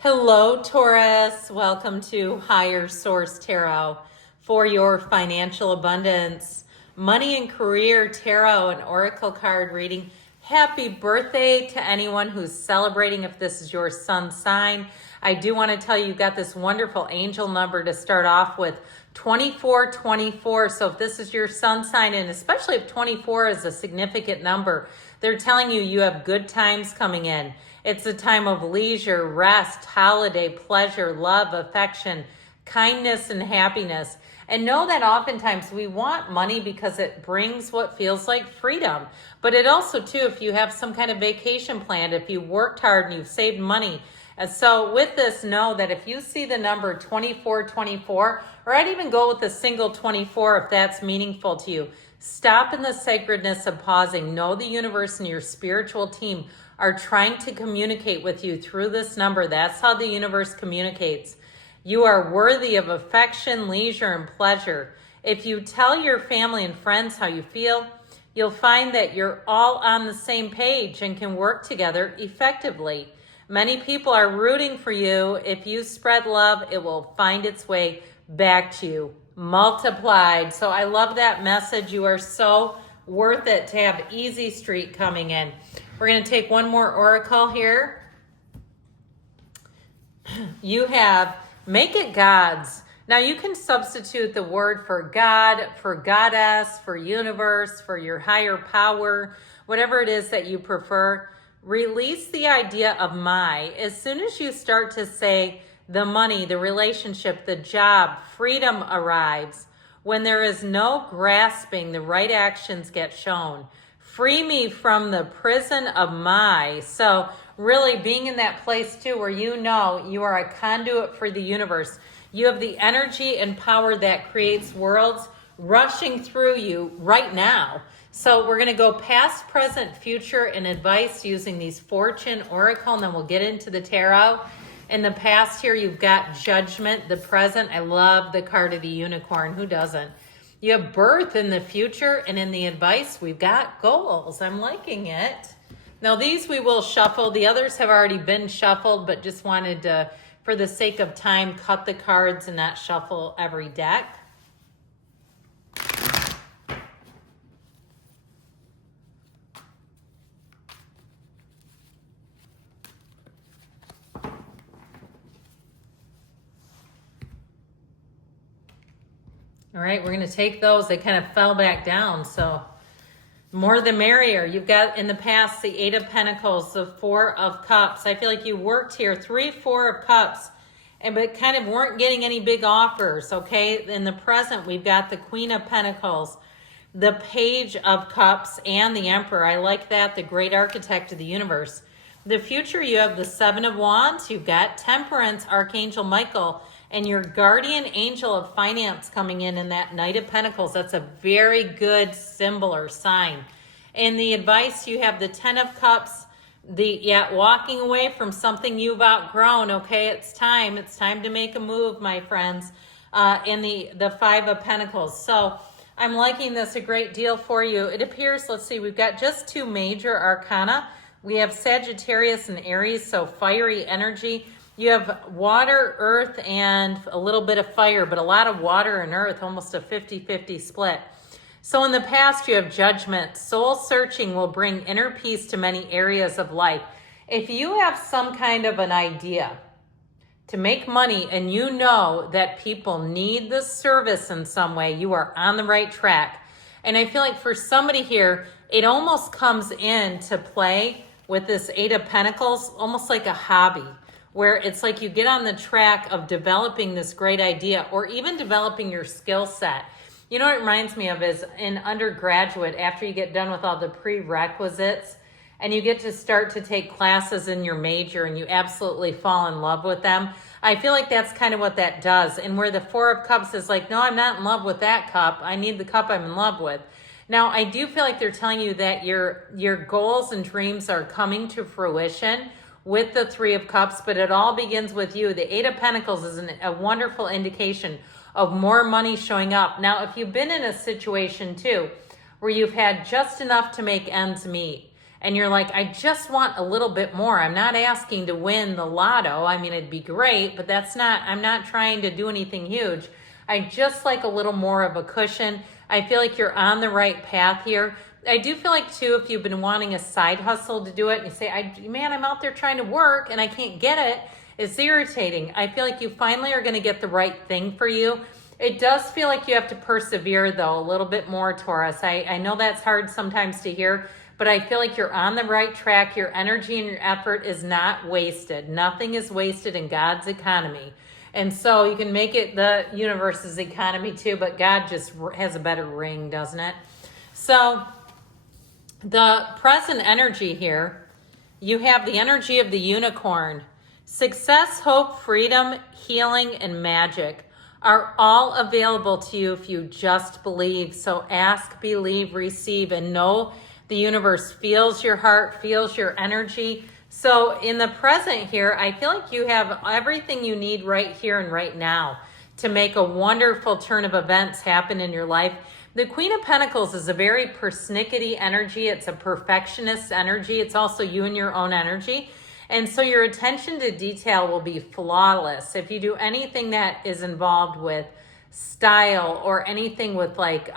Hello, Taurus. Welcome to Higher Source Tarot for your financial abundance, money and career tarot and oracle card reading. Happy birthday to anyone who's celebrating if this is your sun sign. I do want to tell you, you've got this wonderful angel number to start off with, 2424. So if this is your sun sign, and especially if 24 is a significant number, they're telling you you have good times coming in. It's a time of leisure, rest, holiday, pleasure, love, affection, kindness, and happiness. And know that oftentimes we want money because it brings what feels like freedom. But it also, too, if you have some kind of vacation planned, if you worked hard and you've saved money. And so with this, know that if you see the number 2424, or I'd even go with the single 24 if that's meaningful to you, stop in the sacredness of pausing. Know the universe and your spiritual team are trying to communicate with you through this number. That's how the universe communicates. You are worthy of affection, leisure, and pleasure. If you tell your family and friends how you feel, you'll find that you're all on the same page and can work together effectively. Many people are rooting for you. If you spread love, it will find its way back to you, multiplied. So I love that message. You are so worth it to have Easy Street coming in. We're going to take one more oracle here. You have Make It God's. Now you can substitute the word for God, for goddess, for universe, for your higher power, whatever it is that you prefer. Release the idea of my. As soon as you start to say the money, the relationship, the job, freedom arrives. When there is no grasping, the right actions get shown. Free me from the prison of my. So really being in that place too where you know you are a conduit for the universe. You have the energy and power that creates worlds rushing through you right now. So we're going to go past, present, future, and advice using these fortune, oracle, and then we'll get into the tarot. In the past here, you've got judgment. The present, I love the card of the unicorn. Who doesn't? You have birth in the future, and in the advice, we've got goals. I'm liking it. Now, these we will shuffle. The others have already been shuffled, but just wanted to, for the sake of time, cut the cards and not shuffle every deck. All right, we're going to take those. They kind of fell back down, so more the merrier. You've got in the past the Eight of Pentacles, the Four of Cups. I feel like you worked here, 3, 4 of Cups, but kind of weren't getting any big offers, okay? In the present, we've got the Queen of Pentacles, the Page of Cups, and the Emperor. I like that, the Great Architect of the Universe. The future, you have the Seven of Wands, you've got Temperance, Archangel Michael, and your guardian angel of finance coming in that Knight of Pentacles. That's a very good symbol or sign. In the advice, you have the 10 of Cups, walking away from something you've outgrown. Okay, it's time to make a move, my friends. In the 5 of Pentacles. So I'm liking this a great deal for you. It appears, let's see, we've got just 2 major arcana. We have Sagittarius and Aries, so fiery energy. You have water, earth, and a little bit of fire, but a lot of water and earth, almost a 50-50 split. So in the past, you have judgment. Soul searching will bring inner peace to many areas of life. If you have some kind of an idea to make money and you know that people need the service in some way, you are on the right track. And I feel like for somebody here, it almost comes into play with this Eight of Pentacles, almost like a hobby, where it's like you get on the track of developing this great idea or even developing your skill set. You know what it reminds me of is in undergraduate, after you get done with all the prerequisites and you get to start to take classes in your major and you absolutely fall in love with them. I feel like that's kind of what that does. And where the Four of Cups is like, no, I'm not in love with that cup. I need the cup I'm in love with. Now, I do feel like they're telling you that your goals and dreams are coming to fruition with the Three of Cups, but it all begins with you. The Eight of Pentacles is a wonderful indication of more money showing up. Now, if you've been in a situation too, where you've had just enough to make ends meet, and you're like, I just want a little bit more. I'm not asking to win the lotto. I mean, it'd be great, but I'm not trying to do anything huge. I just like a little more of a cushion. I feel like you're on the right path here. I do feel like too, if you've been wanting a side hustle to do it and you say, man, I'm out there trying to work and I can't get it. It's irritating. I feel like you finally are going to get the right thing for you. It does feel like you have to persevere though, a little bit more, Taurus. I know that's hard sometimes to hear, but I feel like you're on the right track. Your energy and your effort is not wasted. Nothing is wasted in God's economy. And so you can make it the universe's economy too, but God just has a better ring, doesn't it? So the present energy here, you have the energy of the unicorn. Success, hope, freedom, healing, and magic are all available to you if you just believe. So ask, believe, receive, and know the universe feels your heart, feels your energy. So in the present here, I feel like you have everything you need right here and right now to make a wonderful turn of events happen in your life. The Queen of Pentacles is a very persnickety energy. It's a perfectionist energy. It's also you and your own energy. And so your attention to detail will be flawless. If you do anything that is involved with style or anything with like,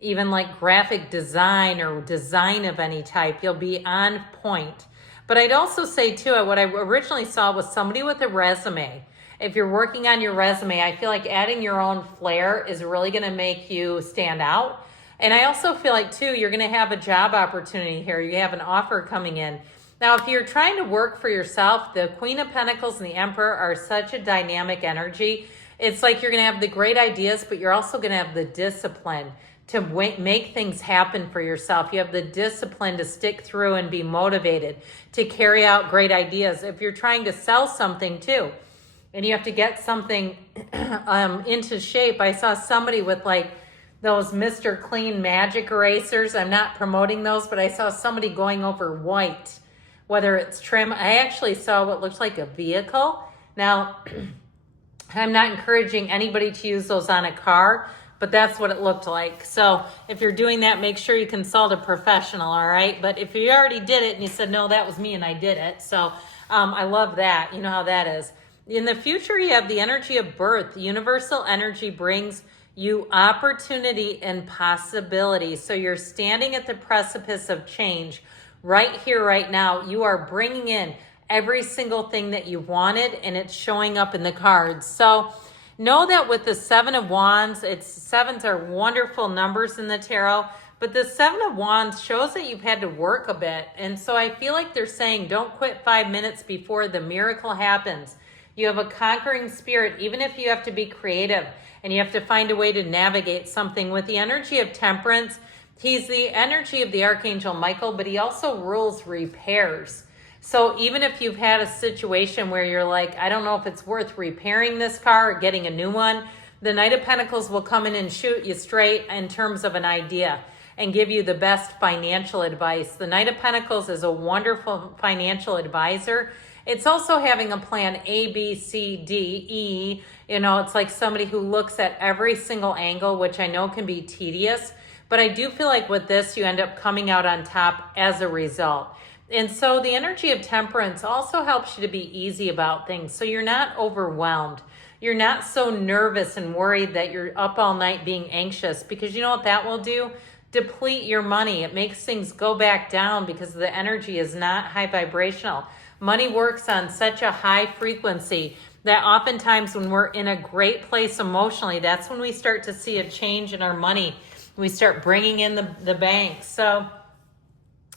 even like graphic design or design of any type, you'll be on point. But I'd also say too, what I originally saw was somebody with a resume. If you're working on your resume, I feel like adding your own flair is really going to make you stand out. And I also feel like too, you're going to have a job opportunity here. You have an offer coming in. Now, if you're trying to work for yourself, the Queen of Pentacles and the Emperor are such a dynamic energy. It's like you're going to have the great ideas, but you're also going to have the discipline to make things happen for yourself. You have the discipline to stick through and be motivated to carry out great ideas. If you're trying to sell something too, and you have to get something into shape. I saw somebody with like those Mr. Clean magic erasers. I'm not promoting those, but I saw somebody going over white, whether it's trim. I actually saw what looked like a vehicle. Now, I'm not encouraging anybody to use those on a car, but that's what it looked like. So if you're doing that, make sure you consult a professional, all right? But if you already did it and you said, no, that was me and I did it. So I love that. You know how that is. In the future, you have the energy of birth. The universal energy brings you opportunity and possibility. So you're standing at the precipice of change right here, right now. You are bringing in every single thing that you wanted, and it's showing up in the cards. So know that with the Seven of Wands, sevens are wonderful numbers in the tarot, but the Seven of Wands shows that you've had to work a bit. And so I feel like they're saying, don't quit 5 minutes before the miracle happens. You have a conquering spirit, even if you have to be creative and you have to find a way to navigate something. With the energy of Temperance, he's the energy of the Archangel Michael, but he also rules repairs. So even if you've had a situation where you're like, I don't know if it's worth repairing this car or getting a new one, the Knight of Pentacles will come in and shoot you straight in terms of an idea and give you the best financial advice. The Knight of Pentacles is a wonderful financial advisor. It's also having a plan A, B, C, D, E. You know, it's like somebody who looks at every single angle, which I know can be tedious. But I do feel like with this, you end up coming out on top as a result. And so the energy of Temperance also helps you to be easy about things. So you're not overwhelmed. You're not so nervous and worried that you're up all night being anxious, because you know what that will do? Deplete your money. It makes things go back down because the energy is not high vibrational. Money works on such a high frequency that oftentimes when we're in a great place emotionally, that's when we start to see a change in our money. We start bringing in the bank. So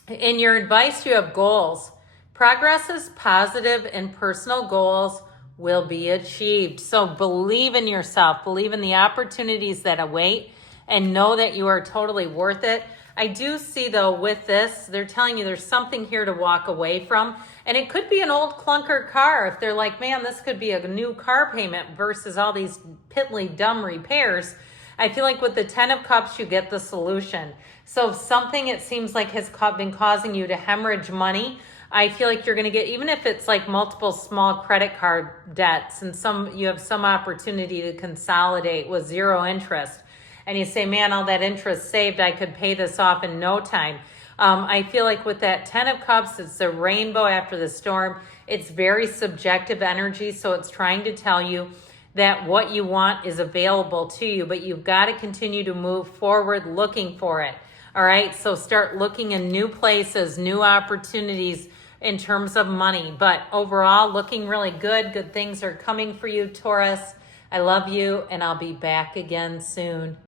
in your advice, you have goals. Progress is positive and personal goals will be achieved. So believe in yourself, believe in the opportunities that await, and know that you are totally worth it. I do see though with this, they're telling you there's something here to walk away from. And it could be an old clunker car. If they're like, man, this could be a new car payment versus all these piddly dumb repairs. I feel like with the 10 of Cups, you get the solution. So if something it seems like has been causing you to hemorrhage money, I feel like you're going to get, even if it's like multiple small credit card debts and you have some opportunity to consolidate with 0 interest. And you say, man, all that interest saved, I could pay this off in no time. I feel like with that 10 of Cups, it's a rainbow after the storm. It's very subjective energy, so it's trying to tell you that what you want is available to you, but you've got to continue to move forward looking for it. All right, so start looking in new places, new opportunities in terms of money. But overall, looking really good. Good things are coming for you, Taurus. I love you, and I'll be back again soon.